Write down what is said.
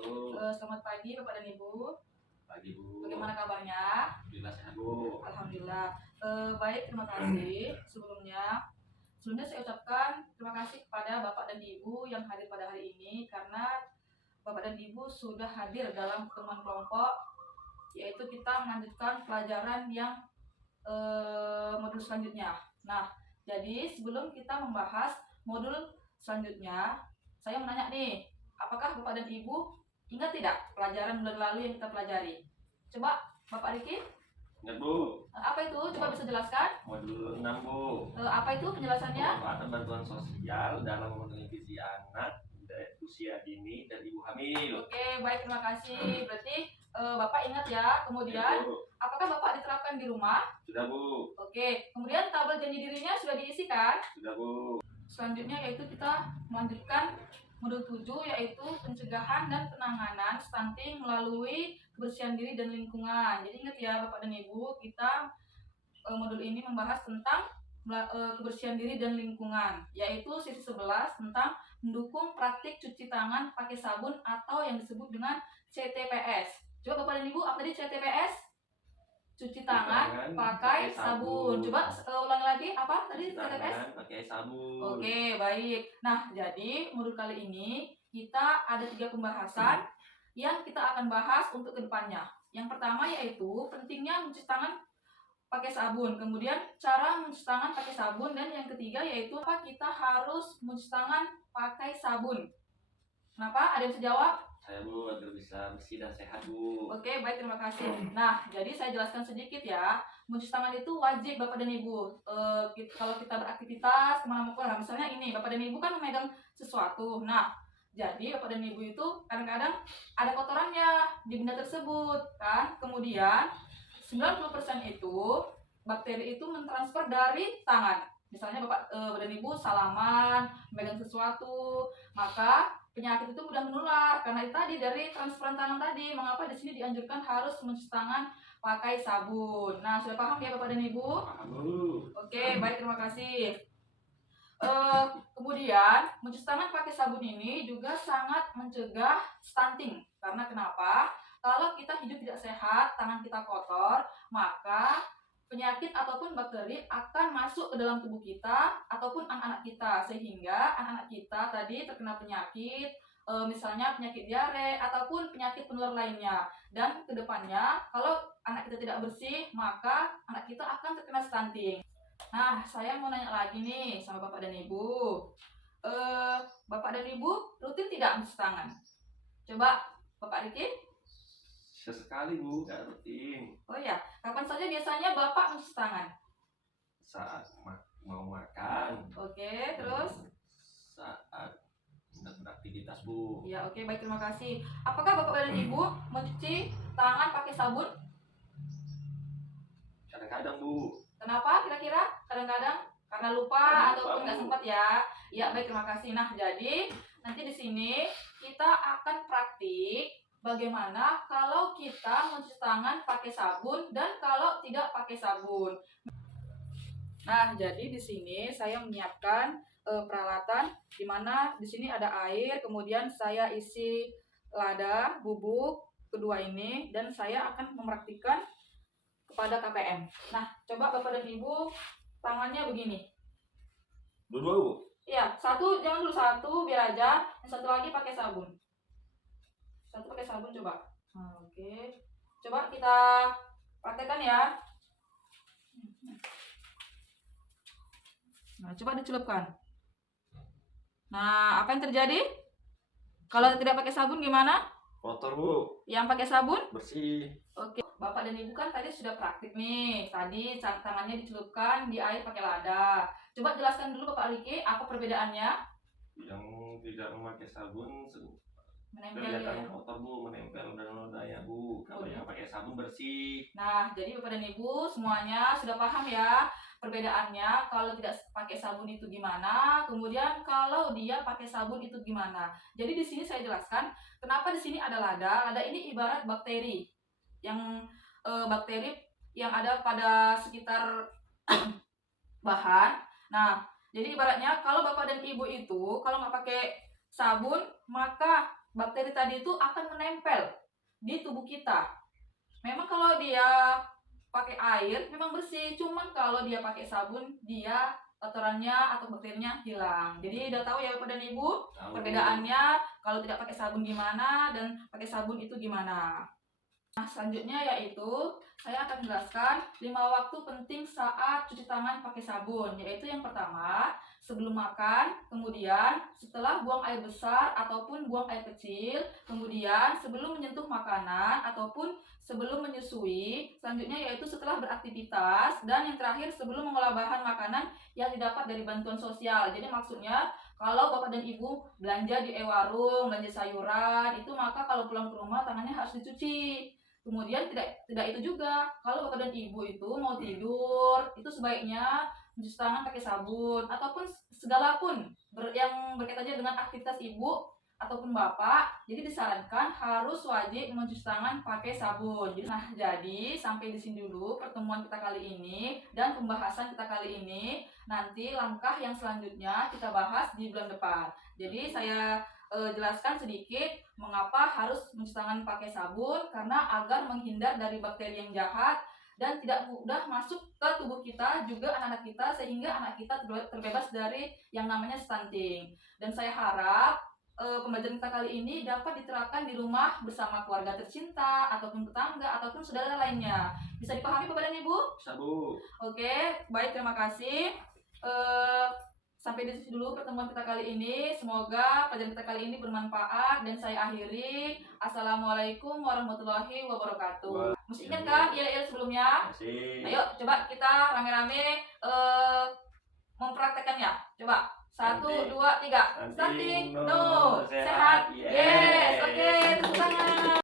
wabarakatuh. Selamat pagi Bapak dan Ibu. Pagi Bu. Bagaimana kabarnya? Alhamdulillah sehat Bu. Alhamdulillah. Baik, terima kasih. Sebelumnya saya ucapkan terima kasih kepada Bapak dan Ibu yang hadir pada hari ini, karena Bapak dan Ibu sudah hadir dalam pertemuan kelompok, yaitu kita melanjutkan pelajaran yang modul selanjutnya. Nah, jadi sebelum kita membahas modul selanjutnya, saya menanya nih, apakah Bapak dan Ibu ingat tidak pelajaran bulan lalu yang kita pelajari? Coba Bapak Riki, Ingat Bu, apa itu? Coba bisa jelaskan? modul 6 Bu. Apa itu penjelasannya? Pemanfaatan bantuan sosial dalam memenuhi gizi anak dari usia dini dan ibu hamil. Oke, baik, terima kasih. Berarti Bapak ingat ya. Kemudian, Ingat, Bu. apakah Bapak diterapkan di rumah? Sudah Bu. Oke, kemudian tabel janji dirinya sudah diisikan? Sudah Bu. Selanjutnya yaitu kita melanjutkan modul 7, yaitu pencegahan dan penanganan stunting melalui kebersihan diri dan lingkungan. Jadi ingat ya Bapak dan Ibu, kita modul ini membahas tentang kebersihan diri dan lingkungan, yaitu sesi 11 tentang mendukung praktik cuci tangan pakai sabun atau yang disebut dengan CTPS. Coba Bapak dan Ibu, apa tadi CTPS? Cuci tangan pakai sabun. Coba ulangi lagi, apa tadi CTPS? Pakai sabun. Oke, baik. Nah, jadi modul kali ini kita ada 3 pembahasan yang kita akan bahas untuk kedepannya. Yang pertama yaitu pentingnya mencuci tangan pakai sabun, kemudian cara mencuci tangan pakai sabun, dan yang ketiga yaitu apa kita harus mencuci tangan pakai sabun. Kenapa? Ada yang bisa jawab? Saya Bu, agar bisa bersih dan sehat Bu. Oke, baik, terima kasih. Nah, jadi saya jelaskan sedikit ya. Mencuci tangan itu wajib Bapak dan Ibu. Kalau kita beraktivitas kemana-mana, misalnya ini, Bapak dan Ibu kan memegang sesuatu. Nah, jadi Bapak dan Ibu itu kadang-kadang ada kotorannya di benda tersebut kan. Kemudian 90% itu bakteri itu mentransfer dari tangan. Misalnya Bapak dan Ibu salaman, memegang sesuatu, maka penyakit itu mudah menular karena itu tadi dari transferan tangan tadi. Mengapa di sini dianjurkan harus mencuci tangan pakai sabun? Nah, sudah paham ya Bapak dan Ibu? Paham Bu. Oke, baik, terima kasih. Kemudian mencuci tangan pakai sabun ini juga sangat mencegah stunting. Karena kenapa? Kalau kita hidup tidak sehat, tangan kita kotor, maka penyakit ataupun bakteri akan masuk ke dalam tubuh kita ataupun anak-anak kita, sehingga anak-anak kita tadi terkena penyakit, misalnya penyakit diare ataupun penyakit penular lainnya. Dan kedepannya kalau anak kita tidak bersih, maka anak kita akan terkena stunting. Nah, saya mau nanya lagi nih sama Bapak dan Ibu. Bapak dan Ibu rutin tidak mencuci tangan? Coba Bapak Riki. Sesekali Bu, nggak rutin. Oh ya, kapan saja biasanya Bapak mencuci tangan? Saat mau makan. Oke, terus? Saat hendak beraktivitas Bu. Ya, oke, baik, terima kasih. Apakah Bapak dan Ibu mencuci tangan pakai sabun? Kadang-kadang Bu. Kenapa kira-kira? Kadang-kadang karena lupa ataupun nggak sempat ya. Ya, baik, terima kasih. Nah, jadi nanti di sini kita akan praktik bagaimana kalau kita mencuci tangan pakai sabun dan kalau tidak pakai sabun. Nah, jadi di sini saya menyiapkan peralatan, di mana di sini ada air, kemudian saya isi lada bubuk kedua ini, dan saya akan mempraktikkan kepada KPM. Nah, coba Bapak dan Ibu tangannya begini. Dua-dua Bu. Iya, satu, jangan dulu satu, biar aja. Yang satu lagi pakai sabun. Satu pakai sabun coba. Nah, oke. Coba kita praktekkan ya. Nah, coba dicelupkan. Nah, apa yang terjadi? Kalau tidak pakai sabun gimana? Kotor Bu. Yang pakai sabun? Bersih. Oke, Bapak dan Ibu kan tadi sudah praktik nih. Tadi tangannya dicelupkan di air pakai lada. Coba jelaskan dulu Bapak Riki, apa perbedaannya? Yang tidak memakai sabun Menempel kelihatan ya. kotor Bu, menempel dan nodanya Bu. Kalau yang pakai sabun bersih. Nah, jadi Bapak dan Ibu semuanya sudah paham ya perbedaannya. Kalau tidak pakai sabun itu gimana, kemudian kalau dia pakai sabun itu gimana. Jadi di sini saya jelaskan kenapa di sini ada lada. Lada ini ibarat bakteri yang bakteri yang ada pada sekitar bahan. Nah, jadi ibaratnya kalau Bapak dan Ibu itu kalau nggak pakai sabun, maka bakteri tadi itu akan menempel di tubuh kita. Memang kalau dia pakai air memang bersih, cuman kalau dia pakai sabun dia kotorannya atau bakterinya hilang. Jadi udah tahu ya Bapak dan Ibu Tahu. perbedaannya kalau tidak pakai sabun gimana dan pakai sabun itu gimana. Nah, selanjutnya yaitu saya akan jelaskan 5 waktu penting saat cuci tangan pakai sabun, yaitu yang pertama, sebelum makan, kemudian setelah buang air besar ataupun buang air kecil, kemudian sebelum menyentuh makanan ataupun sebelum menyusui, selanjutnya yaitu setelah beraktivitas, dan yang terakhir sebelum mengolah bahan makanan yang didapat dari bantuan sosial. Jadi maksudnya kalau Bapak dan Ibu belanja di e-warung, belanja sayuran, itu maka kalau pulang ke rumah tangannya harus dicuci. Kemudian tidak itu juga, kalau Bapak dan Ibu itu mau tidur, itu sebaiknya mencuci tangan pakai sabun ataupun segala pun yang berkaitannya dengan aktivitas Ibu ataupun Bapak. Jadi disarankan harus wajib mencuci tangan pakai sabun. Jadi sampai di sini dulu pertemuan kita kali ini dan pembahasan kita kali ini. Nanti langkah yang selanjutnya kita bahas di bulan depan. Jadi saya jelaskan sedikit mengapa harus mencuci tangan pakai sabun, karena agar menghindar dari bakteri yang jahat dan tidak mudah masuk ke tubuh kita, juga anak-anak kita, sehingga anak kita terbebas dari yang namanya stunting. Dan saya harap pembelajaran kita kali ini dapat diterapkan di rumah bersama keluarga tercinta ataupun tetangga ataupun saudara lainnya. Bisa dipahami Bapak dan Ibu? Bisa, Bu. Oke, baik, terima kasih. Sampai di sini dulu pertemuan kita kali ini. Semoga pelajaran kita kali ini bermanfaat dan saya akhiri. Assalamualaikum warahmatullahi wabarakatuh. Mesti ingat kan IEL sebelumnya? Masih. Ayo coba kita rame-rame mempraktekannya. Coba 1, 2, 3. Stunting, no. Sehat, yes. Oke, tepuk tangan.